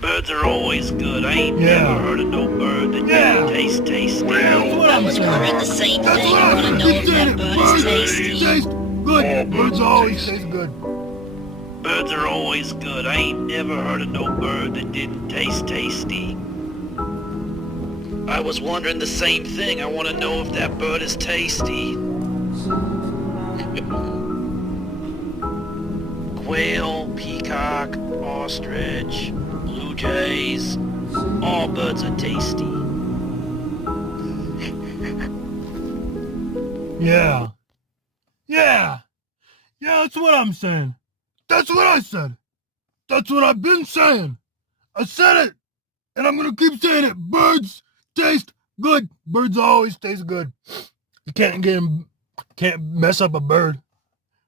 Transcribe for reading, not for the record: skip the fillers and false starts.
Birds are always good. I ain't never heard of no bird that didn't taste tasty. That's what I'm saying. Wondering the same That's thing. what I I'm want to saying. know if that bird is tasty. Taste good. Birds always taste good. Birds are always good. I ain't never heard of no bird that didn't taste tasty. I was wondering the same thing. I want to know if that bird is tasty. Quail, peacock, ostrich, blue jays, all birds are tasty. Yeah. Yeah. Yeah, that's what I'm saying. That's what I said. That's what I've been saying. I said it. And I'm going to keep saying it. Birds taste good. Birds always taste good. You can't mess up a bird.